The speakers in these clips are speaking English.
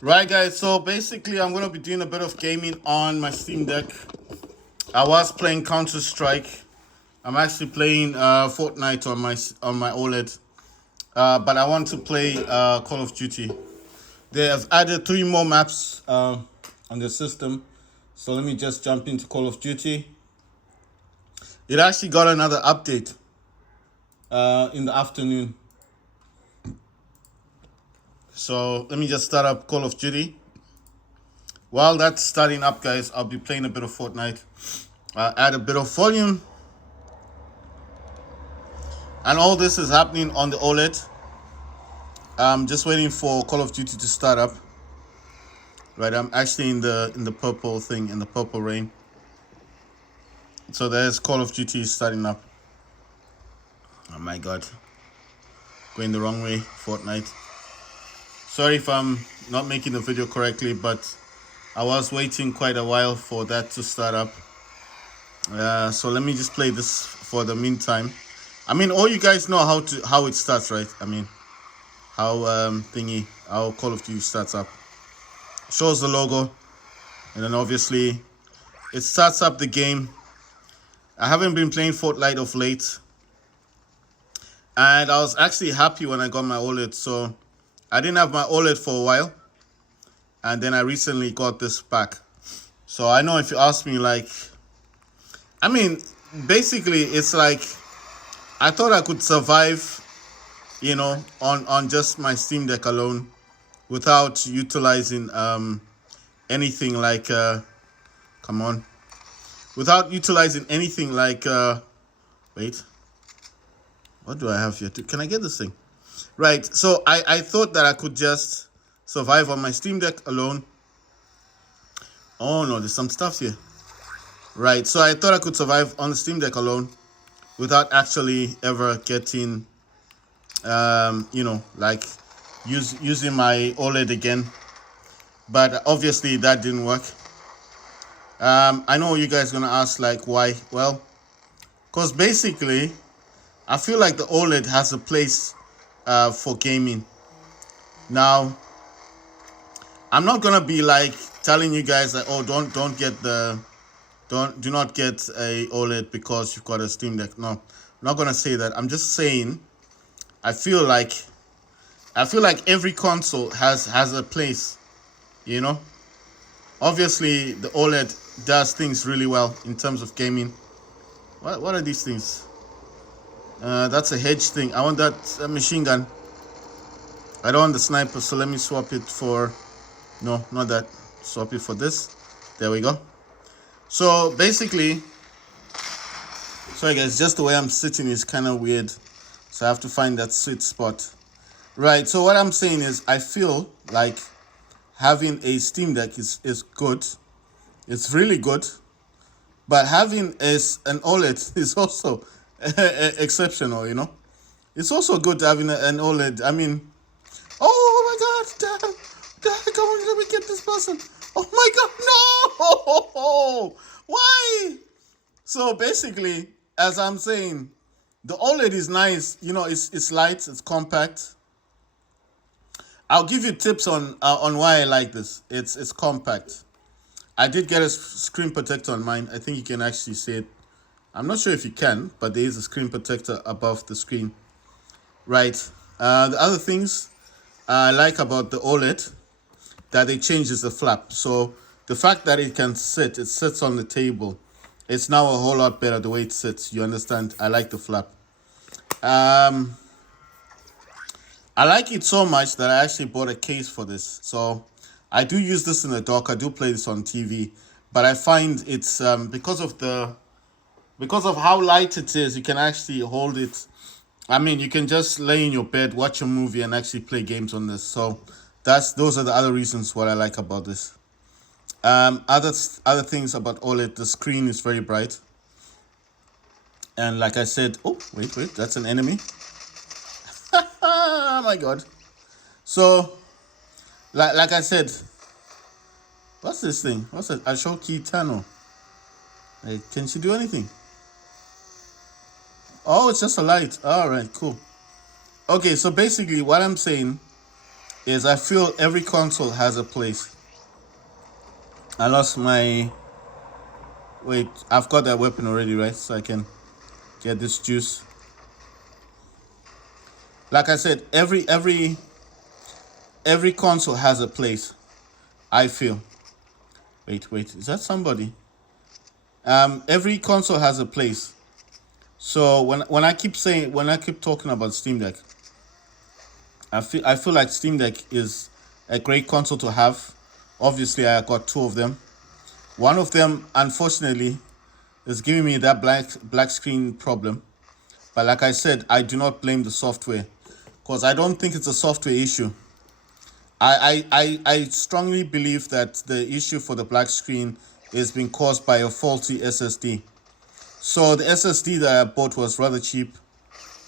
Right, guys. So basically, I'm gonna be doing a bit of gaming on my Steam Deck. I was playing Counter Strike. I'm actually playing Fortnite on my OLED. But I want to play Call of Duty. They have added 3 more maps on the system. So let me just jump into Call of Duty. It actually got another update in the afternoon. So let me just start up Call of Duty. While that's starting up, guys, I'll be playing a bit of Fortnite. Add a bit of volume. And all this is happening on the OLED. I'm just waiting for Call of Duty to start up. Right, I'm actually in the purple thing, in the purple rain. So there's Call of Duty starting up. Oh my god. Going the wrong way, Fortnite. Sorry if I'm not making the video correctly, but I was waiting quite a while for that to start up. So let me just play this for the meantime. I mean, all you guys know how it starts, right? I mean, how how Call of Duty starts up. Shows the logo, and then obviously it starts up the game. I haven't been playing Fortnite of late, and I was actually happy when I got my OLED. So I didn't have my OLED for a while, and then I recently got this back. So I know if you ask me, like, I mean, basically it's like I thought I could survive, on just my Steam Deck alone, without utilizing anything like come on, without utilizing anything like wait, what do I have here? Can I get this thing? Right. So I thought that I could just survive on my Steam Deck alone. Oh no, there's some stuff here. Right. So I thought I could survive on the Steam Deck alone without actually ever getting like using my OLED again. But obviously that didn't work. I know you guys gonna ask, like, why? Well, because basically I feel like the OLED has a place for gaming. Now, I'm not gonna be like telling you guys that, oh, do not get a OLED because you've got a Steam Deck. No, I'm not gonna say that. I'm just saying I feel like every console has a place, you know. Obviously, the OLED does things really well in terms of gaming. What are these things? That's a hedge thing. I want that machine gun. I don't want the sniper, so let me swap it for... No, not that. Swap it for this. There we go. So basically... Sorry guys, just the way I'm sitting is kind of weird. So I have to find that sweet spot. Right, so what I'm saying is I feel like having a Steam Deck is good. It's really good. But having an OLED is also exceptional, you know. It's also good having an OLED. I mean, oh my god, Dad, come on, let me get this person. Oh my god, no! Why? So basically, as I'm saying, the OLED is nice. You know, it's light, it's compact. I'll give you tips on why I like this. It's compact. I did get a screen protector on mine. I think you can actually see it. I'm not sure if you can, but there is a screen protector above the screen. Right. The other things I like about the OLED that it changes the flap. So the fact that it sits on the table. It's now a whole lot better the way it sits. You understand? I like the flap. I like it so much that I actually bought a case for this. So I do use this in the dock. I do play this on TV, but I find it's because of how light it is, you can actually hold it. I mean, you can just lay in your bed, watch a movie, and actually play games on this. So those are the other reasons what I like about this. Other things about OLED, the screen is very bright, and like I said, oh wait, that's an enemy. Oh my god. So like I said, what's this thing? What's it? Ashoki Tano. Hey, can she do anything? Oh, it's just a light. All right, cool. Okay, so basically what I'm saying is I feel every console has a place. I lost my... Wait, I've got that weapon already, right? So I can get this juice. Like I said, every console has a place, I feel. Wait, is that somebody? Every console has a place. So when I keep talking about Steam Deck, I feel like Steam Deck is a great console to have. Obviously, I got two of them. One of them, unfortunately, is giving me that black screen problem. But like I said, I do not blame the software, because I don't think it's a software issue. I strongly believe that the issue for the black screen is being caused by a faulty SSD. So the SSD that I bought was rather cheap.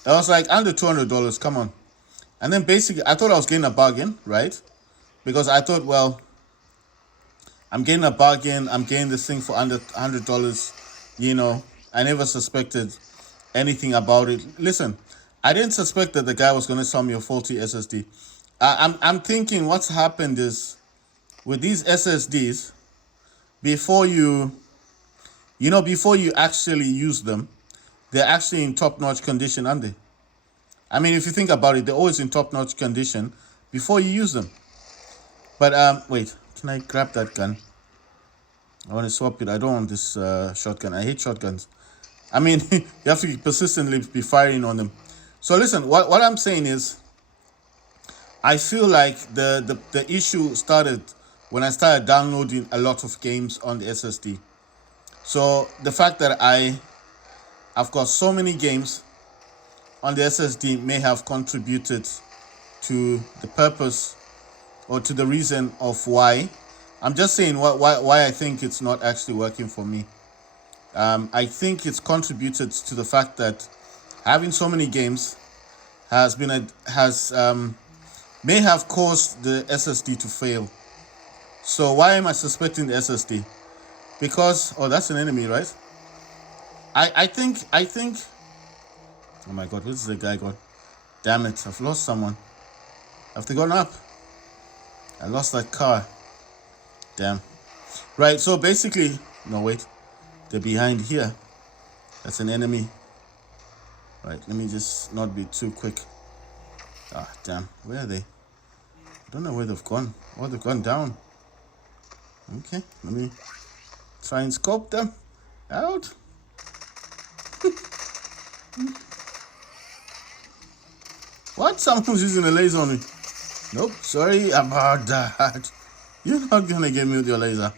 It was like under $200, come on. And then basically, I thought I was getting a bargain, right? Because I thought, well, I'm getting a bargain. I'm getting this thing for under $100. You know, I never suspected anything about it. Listen, I didn't suspect that the guy was going to sell me a faulty SSD. I'm thinking what's happened is with these SSDs, before you actually use them, they're actually in top-notch condition, aren't they? I mean, if you think about it, they're always in top-notch condition before you use them. But wait, can I grab that gun? I want to swap it. I don't want this shotgun. I hate shotguns. I mean, you have to persistently be firing on them. So listen, what I'm saying is, I feel like the issue started when I started downloading a lot of games on the SSD. So the fact that I've got so many games on the SSD may have contributed to the purpose or to the reason of why. I'm just saying why I think it's not actually working for me. I think it's contributed to the fact that having so many games may have caused the SSD to fail. So why am I suspecting the SSD? Because, oh, that's an enemy, right? I think, oh my God, where's the guy gone? Damn it, I've lost someone. Have they gone up? I lost that car. Damn. Right, so basically, no, wait. They're behind here. That's an enemy. Right, let me just not be too quick. Ah, damn. Where are they? I don't know where they've gone. Oh, they've gone down. Okay, let me try and scope them out. What? Someone's using a laser on me. Nope, sorry about that. You're not gonna get me with your laser.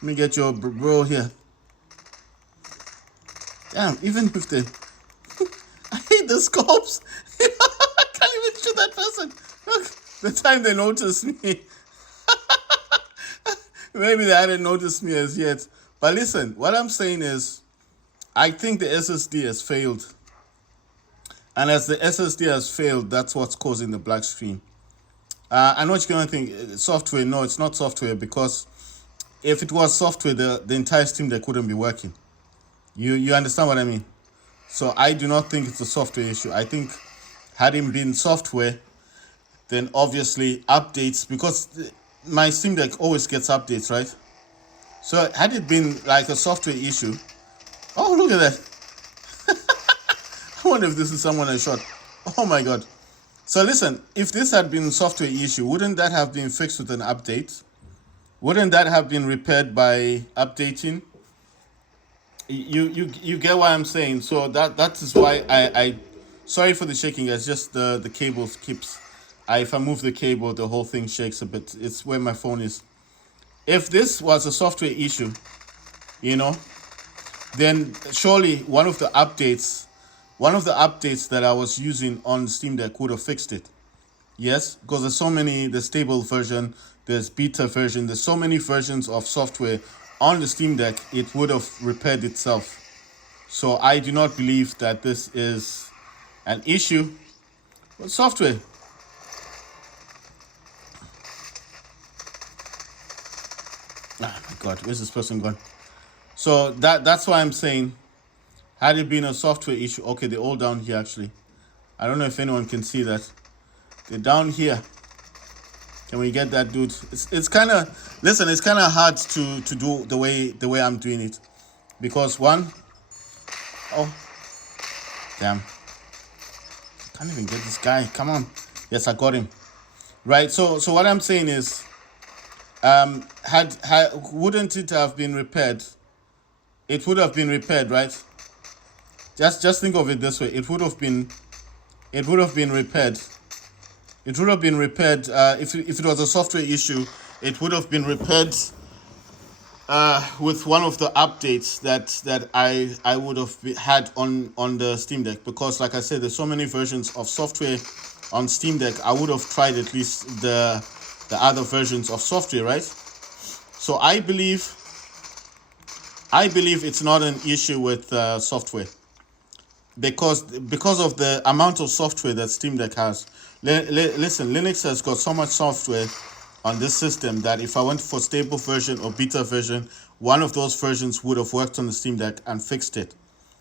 Let me get your bro here. Damn, even if they... I hate the scopes. I can't even shoot that person. Look, the time they noticed me. Maybe they hadn't noticed me as yet. But listen, what I'm saying is, I think the SSD has failed. And as the SSD has failed, that's what's causing the black screen. I know what you're going to think, software. No, it's not software, because if it was software, the entire Steam Deck wouldn't be working. You understand what I mean? So I do not think it's a software issue. I think had it been software, then obviously updates, because my Steam Deck always gets updates, right? So had it been like a software issue, oh, look at that. I wonder if this is someone I shot. Oh my God. So listen, if this had been a software issue, wouldn't that have been fixed with an update? Wouldn't that have been repaired by updating? You get what I'm saying? So that is why I sorry for the shaking, guys. Just the cable keeps... if I move the cable, the whole thing shakes a bit. It's where my phone is. If this was a software issue, then surely one of the updates that I was using on Steam Deck would have fixed it. Yes, because there's so many, there's stable version, there's beta version, there's so many versions of software on the Steam Deck, it would have repaired itself. So I do not believe that this is an issue with software. Oh my God, where's this person gone? So that's why I'm saying, had it been a software issue, okay, they're all down here actually. I don't know if anyone can see that. They're down here. Can we get that, dude? It's kind of, listen. It's kind of hard to do the way I'm doing it, because one, oh damn, can't even get this guy. Come on. Yes, I got him. Right. So what I'm saying is, had wouldn't it have been repaired? It would have been repaired, right? Just think of it this way. It would have been repaired. It would have been repaired if it was a software issue. It would have been repaired with one of the updates that I would have had on the Steam Deck, because like I said, there's so many versions of software on Steam Deck. I would have tried at least the other versions of software, right? So I believe it's not an issue with software, because of the amount of software that Steam Deck has. Listen, Linux has got so much software on this system that if I went for stable version or beta version, one of those versions would have worked on the Steam Deck and fixed it.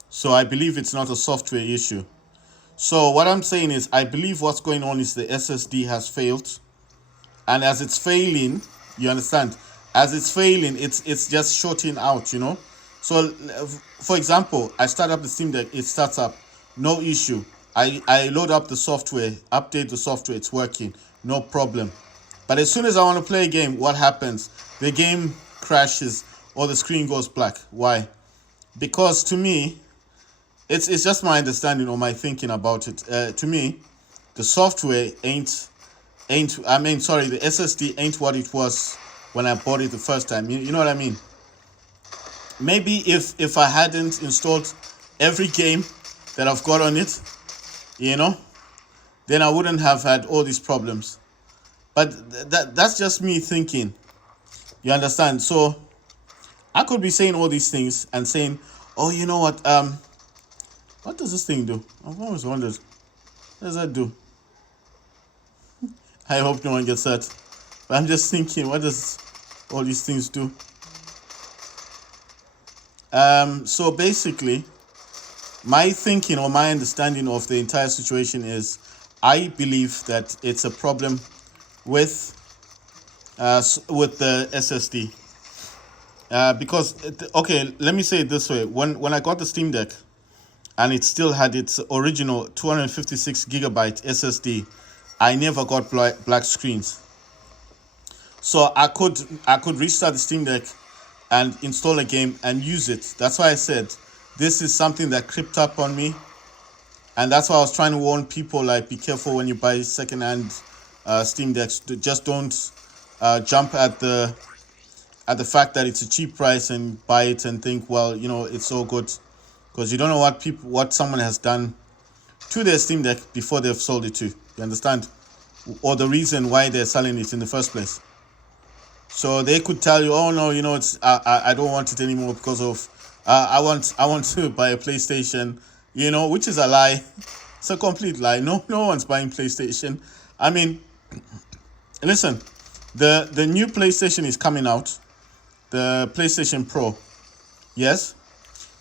So I believe it's not a software issue. So what I'm saying is, I believe what's going on is the SSD has failed, and as it's failing, you understand, as it's failing, it's just shorting out, So for example, I start up the Steam Deck, it starts up, no issue. I load up the software, update the software, it's working, no problem. But as soon as I want to play a game, what happens? The game crashes or the screen goes black. Why? Because to me, it's just my understanding or my thinking about it. To me, the software the SSD ain't what it was when I bought it the first time. You know what I mean? Maybe if I hadn't installed every game that I've got on it, then I wouldn't have had all these problems. But that's just me thinking. You understand? So I could be saying all these things and saying, oh, you know what does this thing do? I've always wondered. What does that do? I hope no one gets hurt. But I'm just thinking, what does all these things do? So basically, my thinking or my understanding of the entire situation is, I believe that it's a problem with the SSD. Because, okay, let me say it this way. When I got the Steam Deck and it still had its original 256 gigabyte SSD, I never got black screens. So I could restart the Steam Deck and install a game and use it. That's why I said this is something that crept up on me, and that's why I was trying to warn people, like, be careful when you buy secondhand Steam Decks. Just don't jump at the fact that it's a cheap price and buy it and think, well, it's so good, because you don't know what someone has done to their Steam Deck before they've sold it to. You understand? Or the reason why they're selling it in the first place. So they could tell you, oh no, it's I don't want it anymore because of I want to buy a PlayStation, which is a lie. It's a complete lie. No one's buying PlayStation. I mean, listen, the new PlayStation is coming out, the PlayStation Pro. Yes.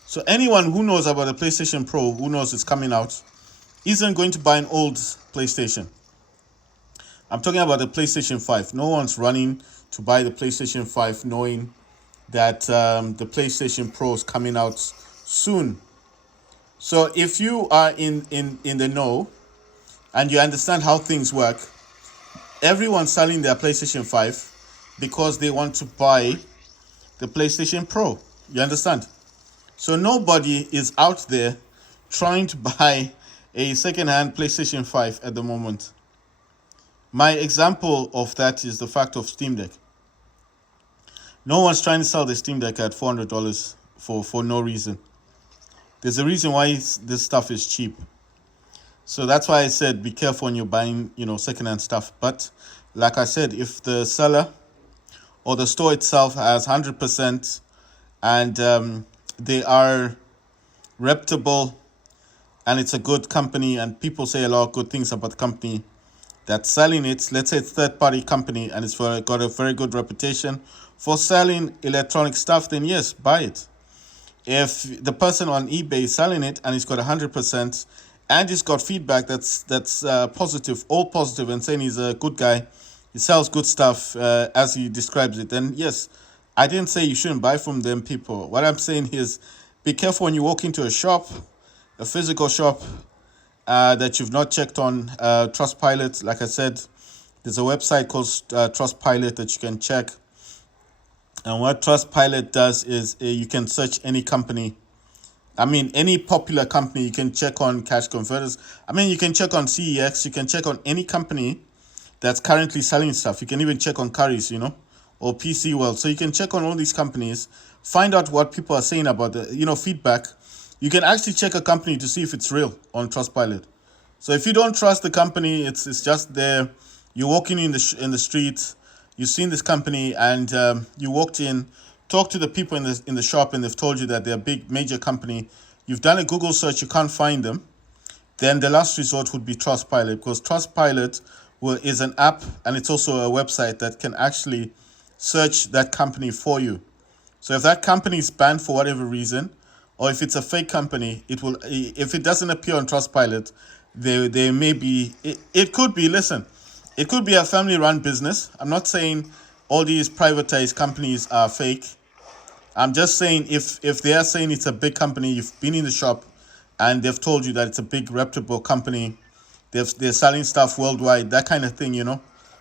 So anyone who knows about the PlayStation Pro, who knows it's coming out, isn't going to buy an old PlayStation. I'm talking about the PlayStation 5. No one's running to buy the PlayStation 5 knowing that the PlayStation Pro is coming out soon. So if you are in the know and you understand how things work, everyone's selling their PlayStation 5 because they want to buy the PlayStation Pro. You understand? So nobody is out there trying to buy a second-hand PlayStation 5 at the moment. My example of that is the fact of Steam Deck. No one's trying to sell the Steam Deck at $400 for no reason. There's a reason why this stuff is cheap. So that's why I said be careful when you're buying, secondhand stuff. But like I said, if the seller or the store itself has 100% and they are reputable and it's a good company and people say a lot of good things about the company that's selling it, let's say it's a third-party company and it's got a very good reputation for selling electronic stuff, then yes, buy it. If the person on eBay is selling it and he's got 100% and he's got feedback that's positive, all positive, and saying he's a good guy He sells good stuff as he describes it. And yes, I didn't say you shouldn't buy from them, people. What I'm saying is be careful when you walk into a shop, a physical shop, that you've not checked on Trustpilot. Like I said, there's a website called Trustpilot that you can check. And what Trustpilot does is you can search any company. I mean, any popular company. You can check on cash converters. I mean, you can check on CEX. You can check on any company that's currently selling stuff. You can even check on Currys, or PC World. So you can check on all these companies, find out what people are saying about the, feedback. You can actually check a company to see if it's real on Trustpilot. So if you don't trust the company, it's just there. You're walking in the street, you've seen this company, and you walked in, talk to the people in the shop, and they've told you that they're a big major company. You've done a Google search, you can't find them. Then the last resort would be Trustpilot, because Trustpilot is an app, and it's also a website that can actually search that company for you. So if that company is banned for whatever reason, or if it's a fake company, it will. If it doesn't appear on Trustpilot, there may be. It could be. Listen, it could be a family-run business. I'm not saying all these privatized companies are fake. I'm just saying if they are saying it's a big company, you've been in the shop, and they've told you that it's a big reputable company. They're selling stuff worldwide, that kind of thing,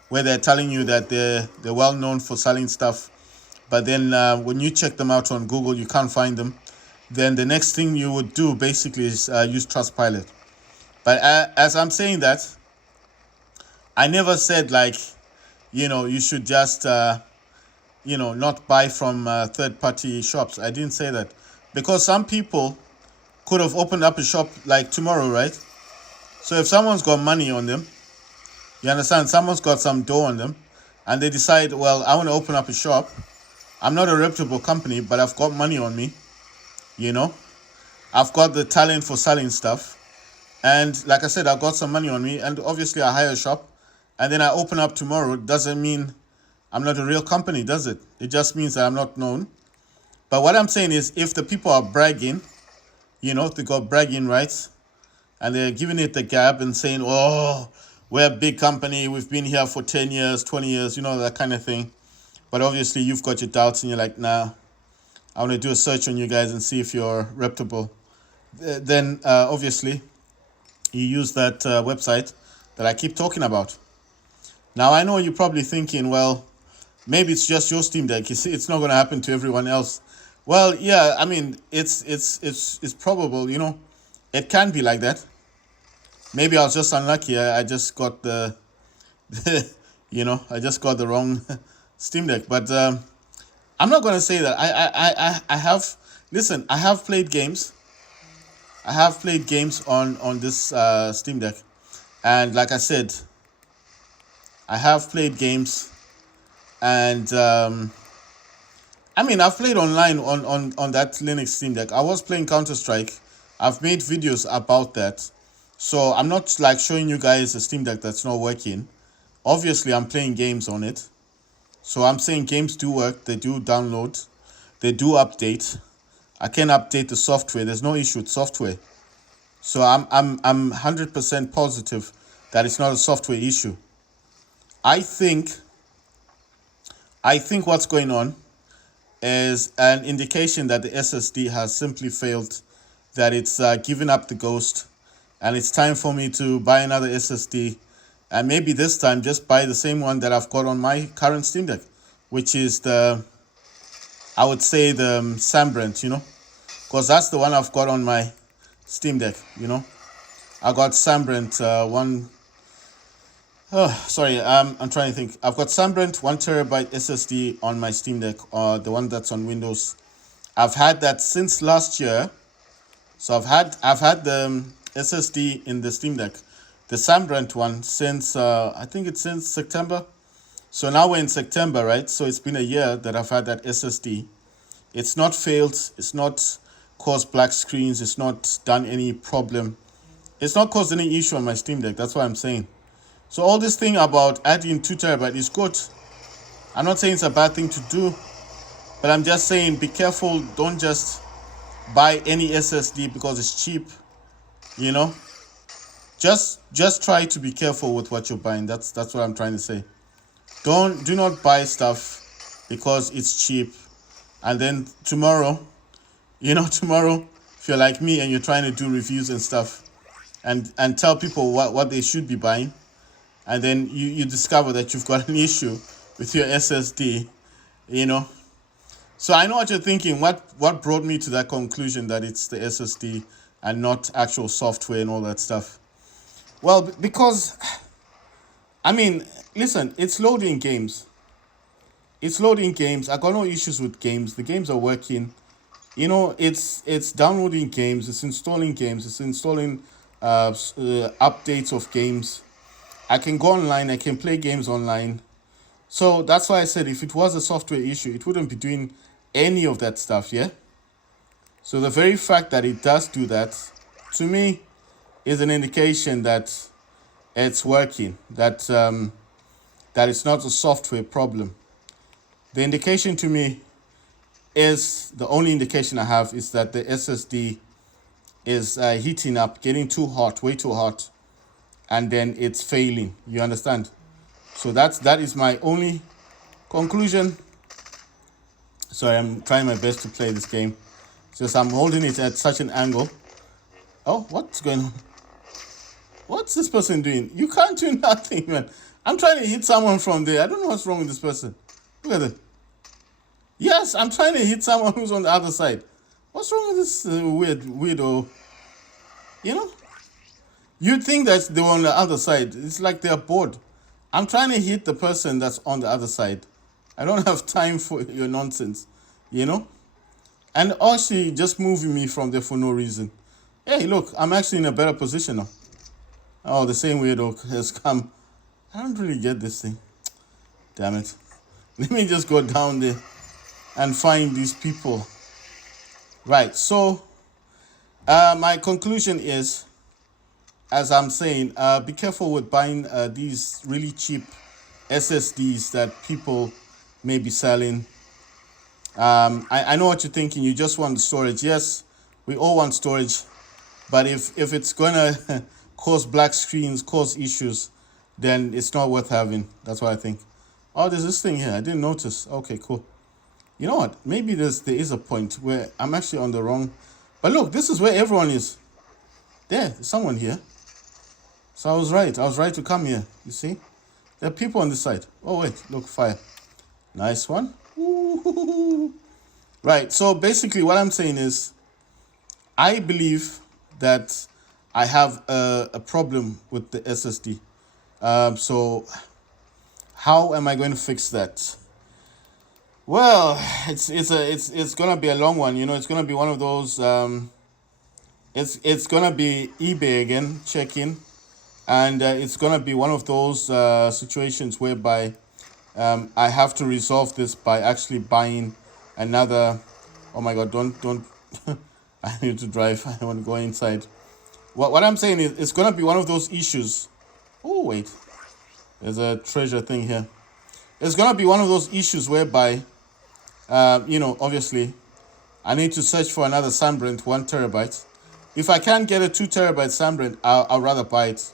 where they're telling you that they're well known for selling stuff, but then when you check them out on Google, you can't find them. Then the next thing you would do basically is use Trustpilot. But as I'm saying that, I never said you should just not buy from third-party shops. I didn't say that, because some people could have opened up a shop like tomorrow, right? So if someone's got money on them, you understand, someone's got some dough on them, and they decide, well, I want to open up a shop. I'm not a reputable company, but I've got money on me, I've got the talent for selling stuff. And like I said, I've got some money on me, and obviously I hire a shop, and then I open up tomorrow. Doesn't mean I'm not a real company, does it? It just means that I'm not known. But what I'm saying is, if the people are bragging, they got bragging rights, and they're giving it the gab and saying, oh, we're a big company, we've been here for 10 years, 20 years, that kind of thing. But obviously you've got your doubts, and you're like, nah, I want to do a search on you guys and see if you're reputable. Then obviously you use that website that I keep talking about. Now, I know you're probably thinking, well, maybe it's just your Steam Deck. You see, it's not going to happen to everyone else. Well, yeah, I mean, it's probable, it can be like that. Maybe I was just unlucky. I just got the, I just got the wrong Steam Deck. But I'm not going to say that. I have, listen, I have played games. I have played games on this Steam Deck. And like I said, I have played games. And I've played online on that Linux Steam Deck. I was playing Counter-Strike. I've made videos about that. So I'm not showing you guys a Steam Deck that's not working. Obviously, I'm playing games on it. So I'm saying games do work. They do download. They do update. I can update the software. There's no issue with software. So I'm 100% positive that it's not a software issue. I think what's going on is an indication that the SSD has simply failed, that it's given up the ghost, and it's time for me to buy another SSD, and maybe this time just buy the same one that I've got on my current Steam Deck, which is the Sambrent, because that's the one I've got on my Steam Deck, I got Sambrent I'm trying to think. I've got Sambrent 1 terabyte SSD on my Steam Deck, the one that's on Windows. I've had that since last year. So I've had the SSD in the Steam Deck, the Sambrent one, since I think it's since September. So now we're in September, right? So it's been a year that I've had that SSD. It's not failed. It's not caused black screens. It's not done any problem. It's not caused any issue on my Steam Deck. That's what I'm saying. So all this thing about adding 2 terabyte is good. I'm not saying it's a bad thing to do, but I'm just saying be careful. Don't just buy any SSD because it's cheap. Just try to be careful with what you're buying. That's what I'm trying to say. Do not buy stuff because it's cheap, and then tomorrow, tomorrow, if you're like me and you're trying to do reviews and stuff, and tell people what they should be buying, and then you discover that you've got an issue with your SSD, you know. So I know what you're thinking. What brought me to that conclusion that it's the SSD and not actual software and all that stuff? Well, because, I mean, listen, it's loading games. It's loading games. I got no issues with games. The games are working. It's downloading games. It's installing games. It's installing updates of games. I can go online. I can play games online. So that's why I said if it was a software issue, it wouldn't be doing any of that stuff, yeah? So the very fact that it does do that, to me, is an indication that it's working, that it's not a software problem. The indication to me is, the only indication I have is that the SSD is heating up, getting too hot, way too hot, and then it's failing. You understand? So that is my only conclusion. Sorry, I'm trying my best to play this game. Just I'm holding it at such an angle. Oh, what's going on? What's this person doing? You can't do nothing, man. I'm trying to hit someone from there. I don't know what's wrong with this person. Look at it. Yes, I'm trying to hit someone who's on the other side. What's wrong with this weirdo? You'd think that they were on the other side. It's like they're bored. I'm trying to hit the person that's on the other side. I don't have time for your nonsense, And actually just moving me from there for no reason. Hey, look, I'm actually in a better position now. Oh, the same weirdo has come. I don't really get this thing. Damn it. Let me just go down there and find these people. Right, so my conclusion is, as I'm saying, be careful with buying these really cheap SSDs that people may be selling. I know what you're thinking. You just want storage. Yes, we all want storage. But if it's going to cause black screens, cause issues, then it's not worth having. That's what I think. Oh, there's this thing here. I didn't notice. Okay, cool. You know what? Maybe there is a point where I'm actually on the wrong. But look, this is where everyone is. There's someone here. So I was right. I was right to come here. You see? There are people on this side. Oh, wait. Look, fire. Nice one. Ooh. Right. So basically what I'm saying is, I believe that I have a problem with the SSD. So how am I going to fix that? Well, it's gonna be a long one. It's gonna be one of those. It's gonna be eBay again, check-in, and it's gonna be one of those situations whereby I have to resolve this by actually buying another. Oh my God! Don't. I need to drive. I want to go inside. What I'm saying is, it's gonna be one of those issues. Oh wait, there's a treasure thing here. It's gonna be one of those issues whereby, obviously, I need to search for another Sunbrand 1 terabyte. If I can't get a 2 terabyte Sunbrand, I'll rather buy it.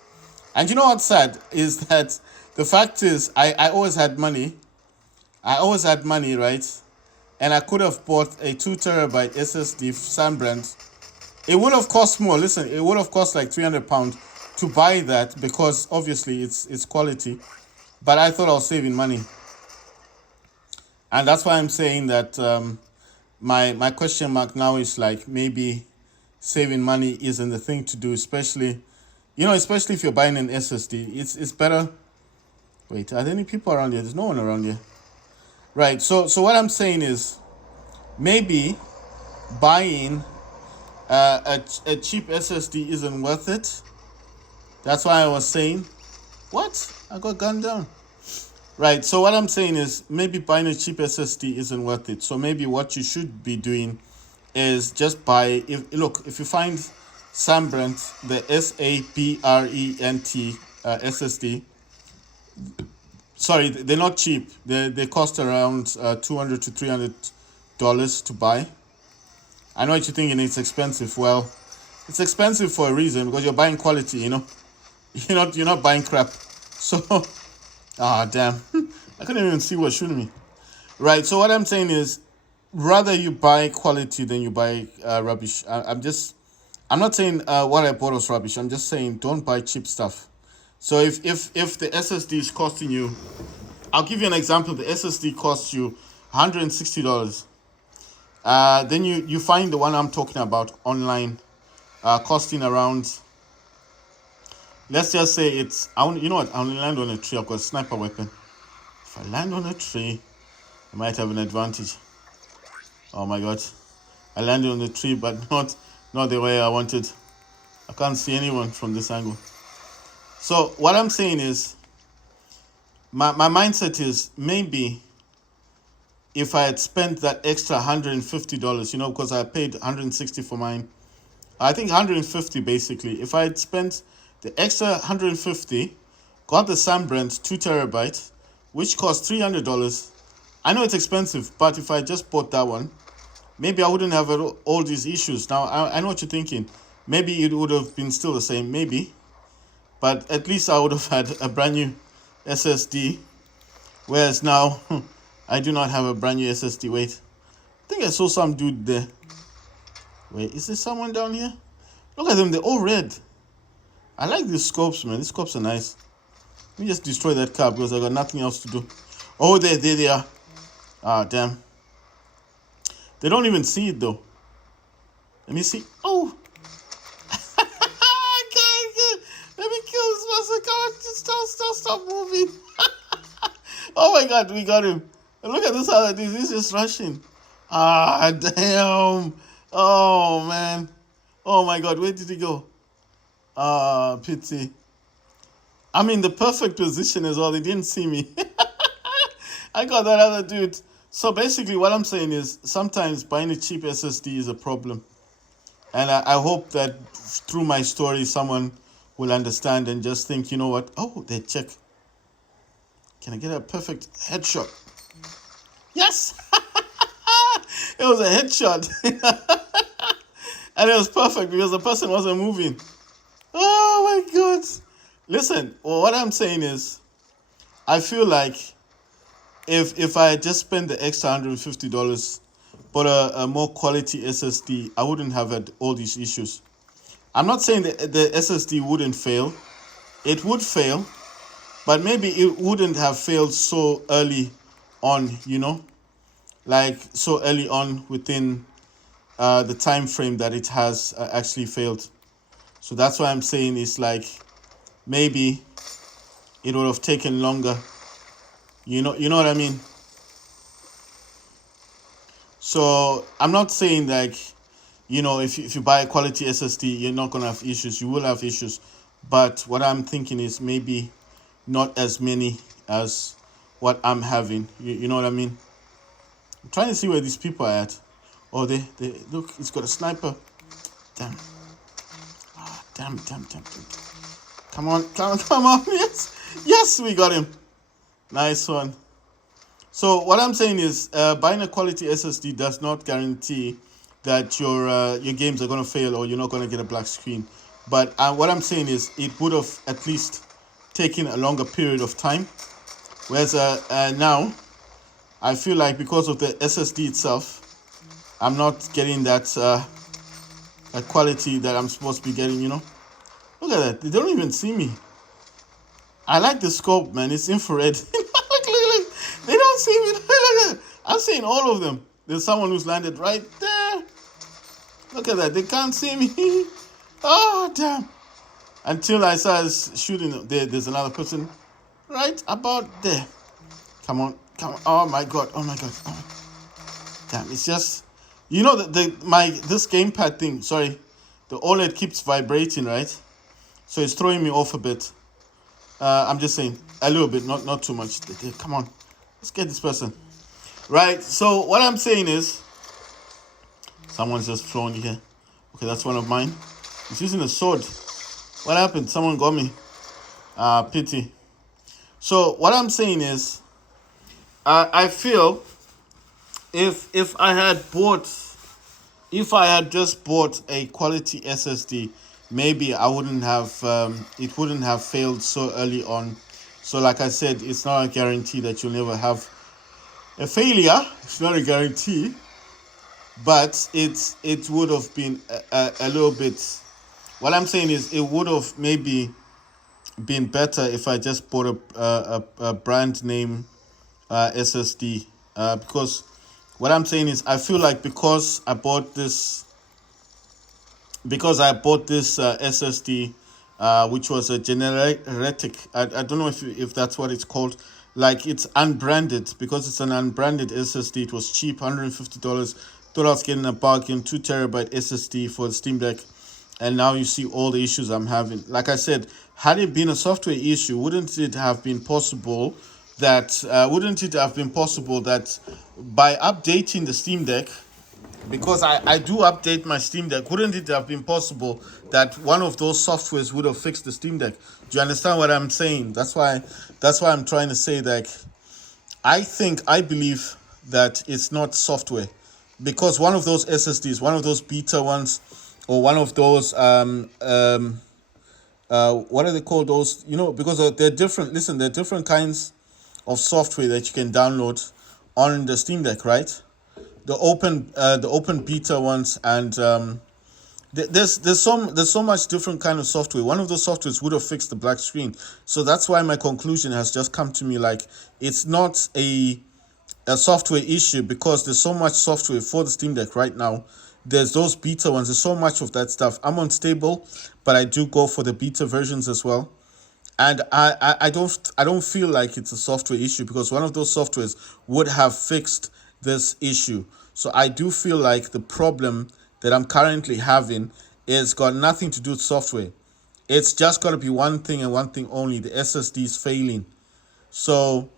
And you know what's sad is that the fact is, I always had money. I always had money, right? And I could have bought a 2 terabyte SSD Sunbrand. It would have cost more. Listen, it would have cost like £300 to buy that because obviously it's quality. But I thought I was saving money. And that's why I'm saying that my question mark now is like maybe saving money isn't the thing to do, especially if you're buying an SSD. It's better. Wait, are there any people around here? There's no one around here. Right, so what I'm saying is maybe buying a cheap SSD isn't worth it. That's why I was saying, what? I got gunned down. Right, so what I'm saying is maybe buying a cheap SSD isn't worth it. So maybe what you should be doing is just buy, if you find Sunbrand, the SABRENT SSD, sorry, they're not cheap. They cost around $200 to $300 to buy. I know what you're thinking, it's expensive. Well, it's expensive for a reason, because you're buying quality, You're not buying crap. So, damn. I couldn't even see what shooting me. Right. So what I'm saying is, rather you buy quality than you buy rubbish. I'm not saying what I bought was rubbish. I'm just saying don't buy cheap stuff. So if the SSD is costing you, I'll give you an example. The SSD costs you $160. Then you find the one I'm talking about online, costing around. Let's just say it's. You know what? I only land on a tree. I've got a sniper weapon. If I land on a tree, I might have an advantage. Oh my god! I landed on the tree, but not the way I wanted. I can't see anyone from this angle. So what I'm saying is, my mindset is maybe if I had spent that extra $150, because I paid $160 for mine, I think $150 basically. If I had spent the extra $150, got the Sunbrand 2TB, which cost $300. I know it's expensive, but if I just bought that one, maybe I wouldn't have all these issues. Now, I know what you're thinking. Maybe it would have been still the same, maybe. But at least I would have had a brand new SSD. Whereas now, I do not have a brand new SSD. Wait, I think I saw some dude there. Wait, is there someone down here? Look at them, they're all red. I like these scopes, man. These scopes are nice. Let me just destroy that car because I got nothing else to do. Oh, there they are. Ah, damn. They don't even see it, though. Let me see. Oh! I can't. Let me kill this person. Come on, just stop moving. Oh my god, we got him. Look at this other dude. He's just rushing. Ah, damn. Oh, man. Oh my god, where did he go? Ah, pity. I'm in the perfect position as well. They didn't see me. I got that other dude. So basically what I'm saying is sometimes buying a cheap SSD is a problem. And I hope that through my story someone will understand and just think, you know what? Oh, they check. Can I get a perfect headshot? Yes! It was a headshot. And it was perfect because the person wasn't moving. Oh my god. Listen, well, what I'm saying is I feel like if I had just spent the extra $150 but a more quality SSD, I wouldn't have had all these issues. I'm not saying that the SSD wouldn't fail. It would fail, but maybe it wouldn't have failed so early on, like so early on within the time frame that it has actually failed. So that's why I'm saying it's like maybe it would have taken longer. You know what I mean? So I'm not saying like, if you buy a quality SSD, you're not gonna have issues. You will have issues, but what I'm thinking is maybe not as many as what I'm having. You know what I mean? I'm trying to see where these people are at. Oh, they look. It's got a sniper. Damn. Oh, damn. Come on. Yes, we got him. Nice one. So what I'm saying is, buying a quality SSD does not guarantee that your games are going to fail or you're not going to get a black screen. But what I'm saying is, it would have at least taken a longer period of time. Whereas now, I feel like because of the SSD itself, I'm not getting that quality that I'm supposed to be getting. Look at that. They don't even see me. I like the scope, man. It's infrared. Look. They don't see me. Look. I'm seeing all of them. There's someone who's landed right there. Look at that. They can't see me. Oh, damn. Until I started shooting. There's another person right about there. Come on. Oh, my God. Oh. Damn, it's just... this gamepad thing, sorry. The OLED keeps vibrating, right? So it's throwing me off a bit. I'm just saying, a little bit, not too much. Come on, let's get this person. Right, so what I'm saying is, someone's just flown here. Okay, that's one of mine. He's using a sword. What happened? Someone got me. Pity. So what I'm saying is, I feel if I had just bought a quality SSD, maybe I wouldn't have it wouldn't have failed so early on. So like I said, it's not a guarantee that you'll never have a failure. It's not a guarantee, but it would have been a little bit. What I'm saying is, it would have maybe been better if I just bought a brand name SSD, because what I'm saying is, I feel like because I bought this SSD, which was a generic. I don't know if that's what it's called. Like, it's unbranded, because it's an unbranded SSD. It was cheap, $150. Thought I was getting a bargain, 2 terabyte SSD for the Steam Deck, and now you see all the issues I'm having. Like I said, had it been a software issue, wouldn't it have been possible that by updating the Steam Deck, because I do update my Steam Deck, wouldn't it have been possible that one of those softwares would have fixed the Steam Deck? Do you understand what I'm saying? That's why I'm trying to say that I believe that it's not software, because one of those SSDs, one of those beta ones, or one of those what are they called? Those, because they're different. Listen, there are different kinds of software that you can download on the Steam Deck, right? The open beta ones, and there's so much different kind of software. One of those softwares would have fixed the black screen. So that's why my conclusion has just come to me, like, it's not a software issue, because there's so much software for the Steam Deck right now. There's those beta ones. There's so much of that stuff. I'm on stable, but I do go for the beta versions as well. And I don't feel like it's a software issue, because one of those softwares would have fixed this issue. So I do feel like the problem that I'm currently having is got nothing to do with software. It's just got to be one thing and one thing only: the SSD is failing. So,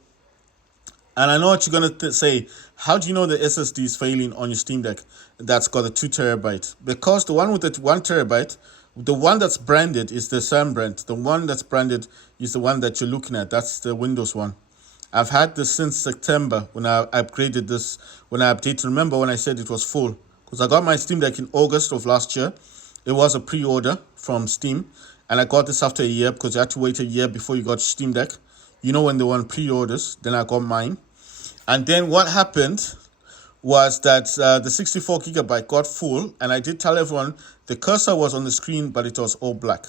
and I know what you're gonna say. How do you know the SSD is failing on your Steam Deck that's got a 2 terabyte? Because the one with the 1 terabyte, the one that's branded is the SAM brand. The one that's branded is the one that you're looking at. That's the Windows one. I've had this since September when I upgraded this, when I updated. Remember when I said it was full? Because I got my Steam Deck in August of last year. It was a pre-order from Steam. And I got this after a year, because you had to wait a year before you got Steam Deck. When they were on pre-orders, then I got mine. And then what happened was that the 64 gigabyte got full, and I did tell everyone the cursor was on the screen, but it was all black.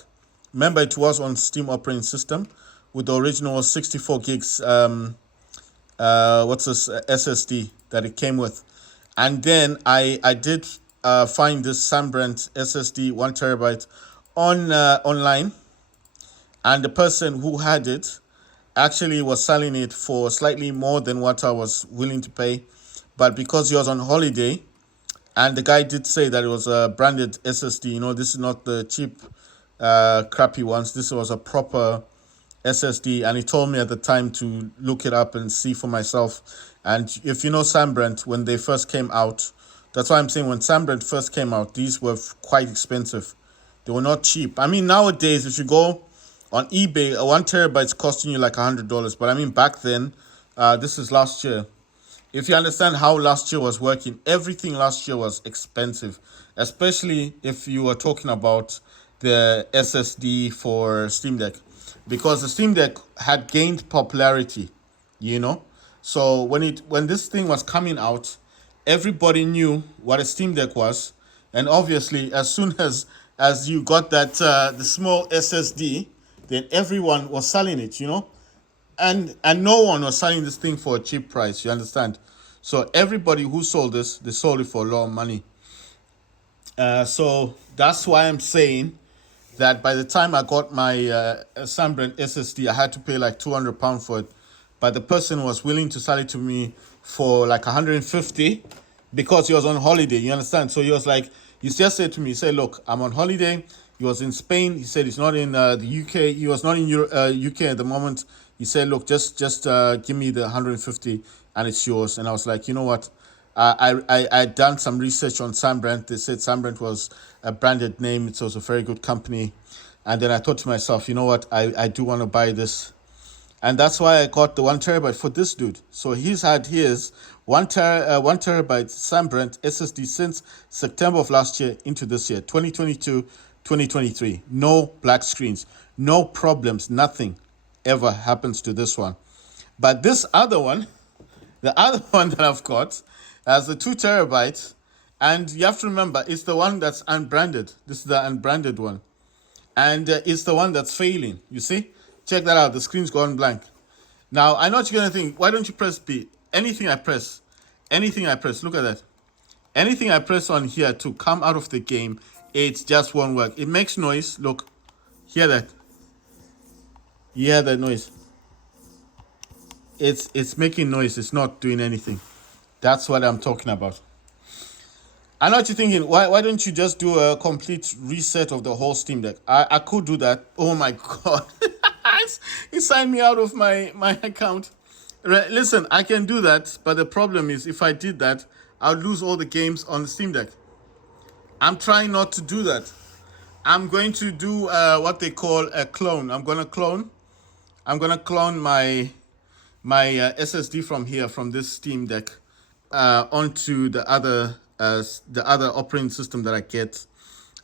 Remember, it was on Steam operating system with the original 64 gigs SSD that it came with. And then I did find this Sunbrand SSD 1 terabyte online, and the person who had it actually was selling it for slightly more than what I was willing to pay. But because he was on holiday, and the guy did say that it was a branded SSD, this is not the cheap crappy ones. This was a proper SSD, and he told me at the time to look it up and see for myself. And if you know Sunbrand, when they first came out, that's why I'm saying, when Sunbrand first came out, these were quite expensive. They were not cheap. I mean, nowadays, if you go on eBay, a 1 terabyte is costing you like $100. But I mean, back then, this is last year. If you understand how last year was working, everything last year was expensive, especially if you were talking about the SSD for Steam Deck, because the Steam Deck had gained popularity, So when this thing was coming out, everybody knew what a Steam Deck was, and obviously, as soon as you got that the small SSD, then everyone was selling it, and no one was selling this thing for a cheap price. You understand? So everybody who sold this, they sold it for a lot of money. So that's why I'm saying that by the time I got my Sunbrand SSD, I had to pay like £200 for it. But the person was willing to sell it to me for like 150, because he was on holiday. You understand? So he was like, he just said to me, he said, "Look, I'm on holiday." He was in Spain. He said he's not in the UK. He was not in UK at the moment. He said, "Look, just give me the 150 and it's yours." And I was like, you know what? I'd done some research on Sunbrand. They said Sunbrand was a branded name. It was a very good company. And then I thought to myself, you know what? I do want to buy this. And that's why I got the 1 terabyte for this dude. So he's had his 1 terabyte Sunbrand SSD since September of last year into this year, 2022, 2023. No black screens, no problems, nothing. ever happens to this one. But this other one, the other one that I've got, has a 2 terabytes, and you have to remember it's the one that's unbranded. This is the unbranded one, and it's the one that's failing. You see, check that out. The screen's gone blank. Now I know what you're gonna think. Why don't you press B? Anything I press. Look at that. Anything I press on here to come out of the game, it just won't work. It makes noise. Look, hear that? You hear that noise? It's making noise. It's not doing anything. That's what I'm talking about. I know what you're thinking. Why don't you just do a complete reset of the whole Steam Deck? I could do that. Oh my god. He signed me out of my account. Listen, I can do that, but the problem is if I did that, I'll lose all the games on the Steam Deck. I'm trying not to do that. I'm going to do what they call a clone. I'm gonna clone my SSD from here, from this Steam Deck, onto the other operating system that I get.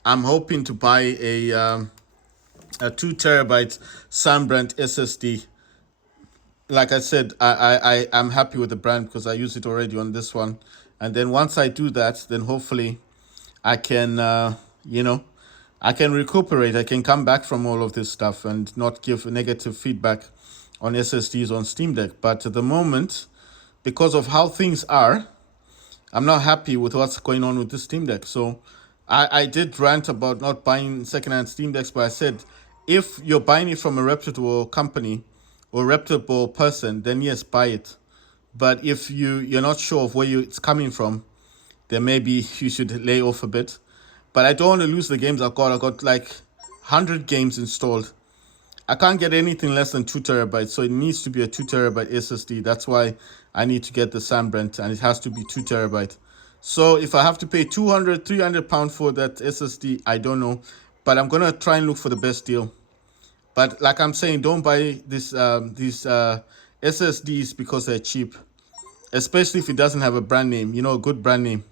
I'm hoping to buy a 2 terabyte Sunbrand SSD. Like I said, I'm happy with the brand because I use it already on this one. And then once I do that, then hopefully I can, I can recuperate. I can come back from all of this stuff and not give negative feedback on SSDs on Steam Deck. But at the moment, because of how things are, I'm not happy with what's going on with the Steam Deck. So I did rant about not buying secondhand Steam Decks, but I said, if you're buying it from a reputable company or reputable person, then yes, buy it. But if you're not sure of where it's coming from, then maybe you should lay off a bit. But I don't want to lose the games I've got. I got like 100 games installed. I can't get anything less than 2 terabytes, so it needs to be a 2 terabyte SSD. That's why I need to get the Sunbrand, and it has to be 2 terabyte. So if I have to pay 200, 300 pounds for that SSD, I don't know. But I'm gonna try and look for the best deal. But like I'm saying, don't buy these SSDs because they're cheap, especially if it doesn't have a brand name, a good brand name.